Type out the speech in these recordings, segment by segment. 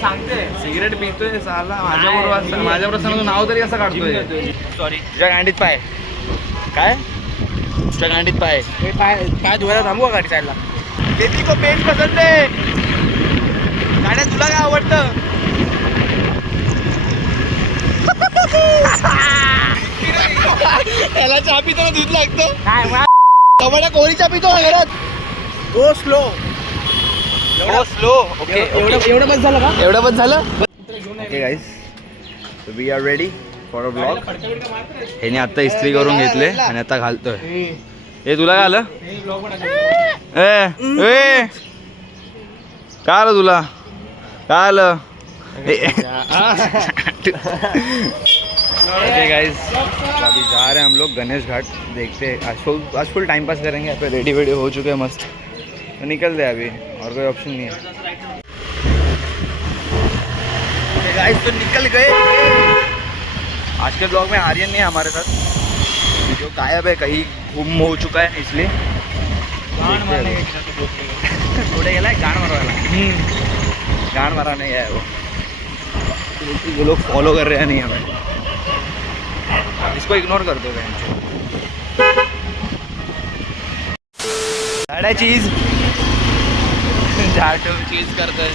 सांगते सिगरेट पितोय साला माझ्याबरोबर तू नाव तरी कसं काढतोय. सॉरी तुझ्या गांडीत पाय काय तुझ्या गांडीत पाय पाय धुवायला थांबू गाडी साईडला. बेबी को पेंट पसंद आहे. गाड्या तुला काय आवडतं. त्याला चहा पिताना दूध लागतं. कवड्या कोरी चहा पितो घरात. Go slow. ओके एवढं बस झालं का. एवढं बस झालं. Okay guys we are ready for a blog. ह्याने आता इस्त्री करून घेतले आणि आता घालतोय. हे तुला काय आलं काय आलं तुला काय आलं. ओके गाइस अभी जा रहे हैं हम लोग गणेश घाट. देखते हैं आज फुल टाइम पास करेंगे. यहाँ पे रेडी वेडी हो चुके हैं मस्त. तो निकल दे अभी और कोई ऑप्शन नहीं है. ओके गाइस तो निकल गए. आज के ब्लॉग में आर्यन नहीं है हमारे साथ. जो गायब है कहीं गुम हो चुका है इसलिए पुढे गेला है गाण मारवायला. गाण मारा नहीं है वो लोग फॉलो कर रहे हैं नहीं हमें. इसको इग्नोर कर दो. झाडा चीज झाटू चीज करतोय.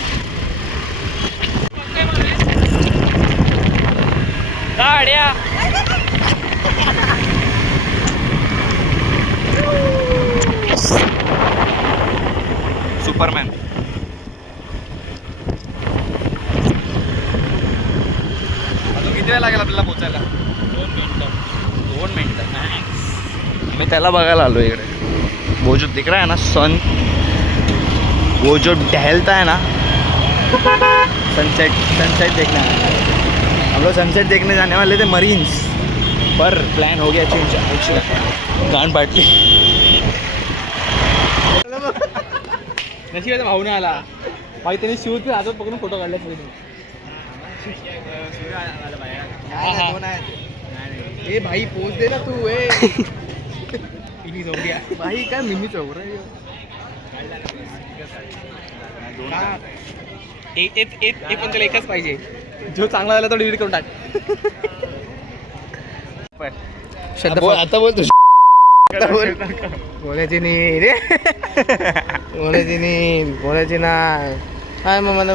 गाड्या सुपरमॅन. अजून किती वेळ लागेल आपल्याला पोचायला. 2 मिनटं मॅक्स. मी त्याला बघायला आलो इकडे. वो जो दिख रहा है ना सन वो जो टहलता है ना सनसेट देखना है. हम लोग सनसेट देखने जाने वाले थे मरीन्स पर प्लान हो गया चेंज. गान बाटली नशिबाचा भाऊ नाही आला भाई. त्यांनी शूज हातात पकडून फोटो काढले. ए भाई पोच दे ना तू. भाई काय मिनी चौक पण त्याला एकच पाहिजे. जो चांगला झाला तो डिलीट करून टाक. आता बोलतो बोलायची नाही रे. बोलायची नाही. काय मग मला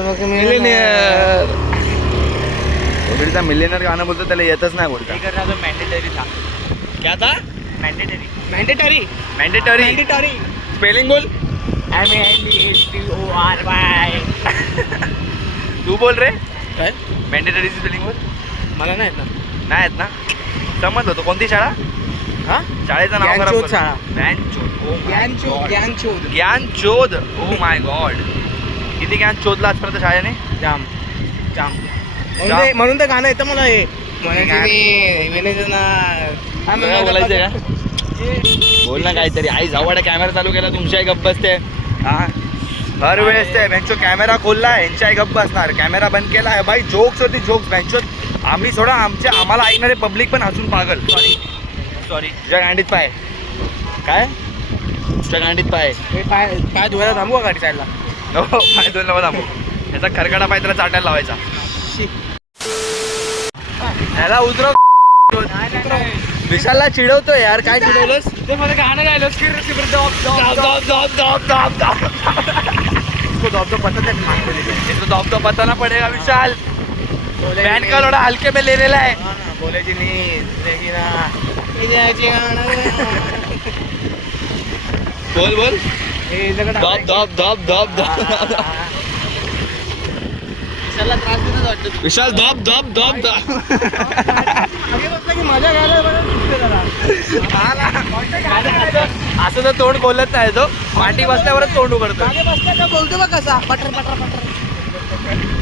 मिलियनर गाणं बोलतो त्याला येतच नाही बोलता. मॅन्डेटरी था. क्या था मॅन्डेटरी स्पेलिंग बोल. तू बोल रे. काय मॅन्डेटरी स्पेलिंग बोल. मला नाही येत ना. नाही येत ना. समजलं होतं. कोणती शाळा. हा शाळेचं नाव ज्ञानचोद शाळा. ज्ञानचोद. Oh my god. किती ज्ञान शोधला आजपर्यंत शाळेने. जाम म्हणून ते गाणं येतं मला. हे बोलायचं का. बोल ना काहीतरी. आई जावडा कॅमेरा चालू केला तुमच्या गप्प बसते. हा हर वेळेस ते बेंचो कॅमेरा खोलला यांच्या गप्प बसणार. कॅमेरा बंद केला आहे भाई. जोक्स होती जोक्स बेंचो. आम्ही सोडा आम्हाला ऐकणारे पब्लिक पण हसून पागल. सॉरी तुझ्या गांडीत पाय काय तुझ्या गांडीत पाय पाय धुवायला थांबू गाडी साईडला. हो पाय धुवायला नको थांबू. त्याचा खरकडा पाय त्याला चाटायला लावायचा. त्याला उतरव. विशालला चिडवतो यार. काय चिडवलंस ते मला गाणं गायलं. तो पता ना पडेगा विशाल. बॅन का लोडा हलके में ले लेला है. बोलायची नाही. बोल बोल. विशालला त्रास देतच वाटतं. विशाल धॉप धॉप धॉप धॉप. मजा घ्यायला असं तर तोंड बोलत नाही तो. माटी बसल्यावरच तोंड उघडतो. बोलतो बघ कसा. पटर पटर पटर.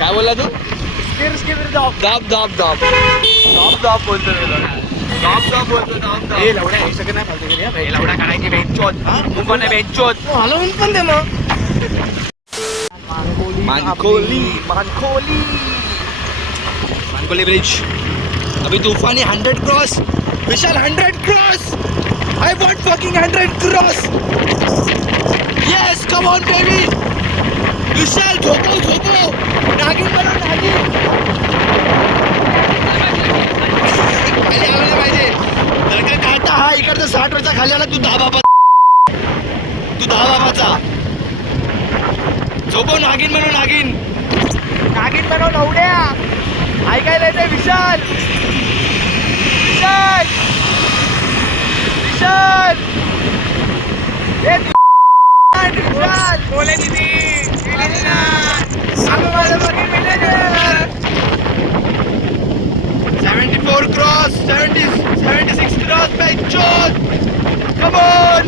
काय बोलला तू. धॉप धॉप धॉप धॉप धॉप बोलतो. धॉप बोलतो. हे लवड्या हे सगळं नाही फालतू करूया. हे लवडा काढायची बेंचोत. मुंबई नाही बेंचोत. हलवून पण दे मग. मानकोली ब्रिज. अभी तूफानी 100 cross. Vishal 100 cross. I want fucking 100 cross. Yes, come on baby. विशाल झोपव नागिन बनव नागिन खाली आलं नाही पाहिजे जर का काटा हा इकडचा 60 वरचा खाली आला तू दहा बाबाचा झोपव नागिन बनव नागिन नवड्या ऐकायला येते विशाल विशाल बोले दीदी 74 cross 76 cross by John. Come on.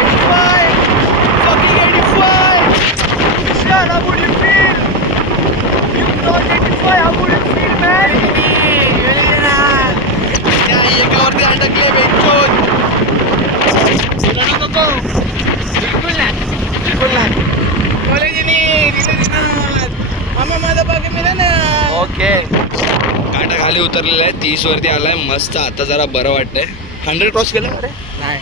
85. Fucking 85. Vishal, how would you feel? You crossed 85. How would you feel, man? Yeah, एकावरती अटकले बेंचोन. रडू नको. बिलकुल नाही. ओके काटा खाली उतरलेला आहे 30 वरती आलाय मस्त आता जरा बरं वाटतंय 100 क्रॉस केलं अरे नाही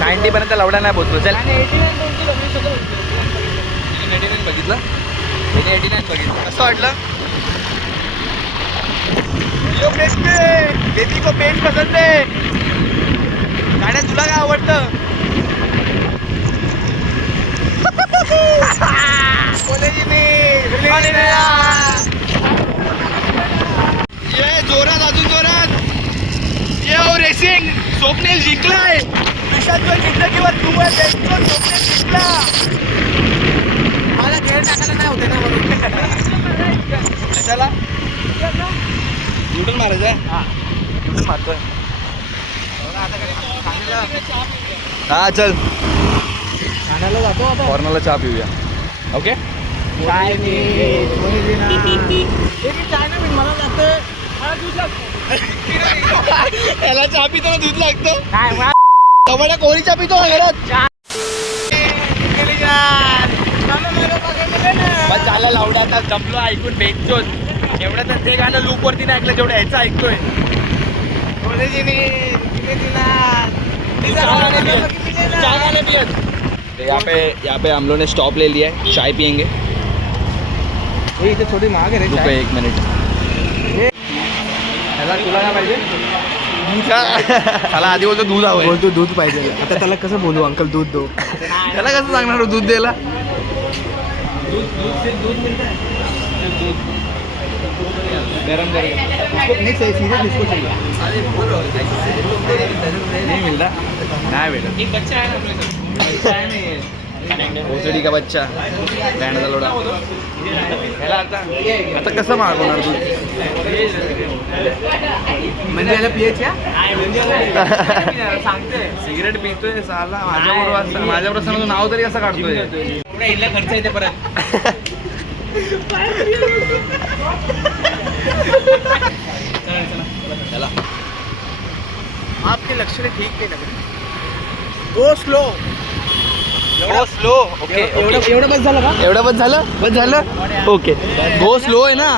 90 पर्यंत लवडा नाही पोहोचलो चल 89 बघितलं 89 बघितलं कसं वाटलं यो पेस्ट बेबी को पेस्ट पसंद आहे गाड्या तुला काय आवडतं ये जोरात अजून जोरात ये रेसिंग स्वप्नील जिंकलाय विशाल जिंकलं किंवा तू स्वप्नील जिंकला मला खेळ टाकायला नाही होते ना म्हणून चला युटर्न मारायचं आहे युटर्न मारतोय हा चल ठाण्याला जातो आता कॉर्नरला चहा पिऊया ओके चाय मला याला चहा पितो ना दूध लागतं तवड्या कोरी चहा पितो घरात झाला लावडा आता जमलो ऐकून बेंचोच एवढं तर ते गाणं लूप वरती नाही ऐकलं जेवढं ह्याचं ऐकतोय यहाँ पे हम लोग ने स्टॉप ले लिया है चाय पियेंगे थोड़ी मांग है रुपये 1 मिनिट तुला काय पाहिजे त्याला आधी बोलतो दूध हवं बोलतो दूध पाहिजे आता त्याला कसं बोलू अंकल दूध दो त्याला कसं सांगणार दूध द्यायला गरम नहीं सीधे इसको चाहिए नहीं मिल रहा नहीं बेटा एक बच्चा है भोसडी का बच्चा गाण्याचा लोडा ह्याला आता कसं मागवणार दूध म्हणजे याला पियाच्या सांगते सिगरेट पितोय साला माझ्याबरोबर तू नाव तरी कसं काढतोय एवढा खर्च येते परत चला आपके लक्षण ठीक है लग रहे गो स्लो ओके एवढं बस झालं का एवढं बस झालं ओके गो स्लो आहे ना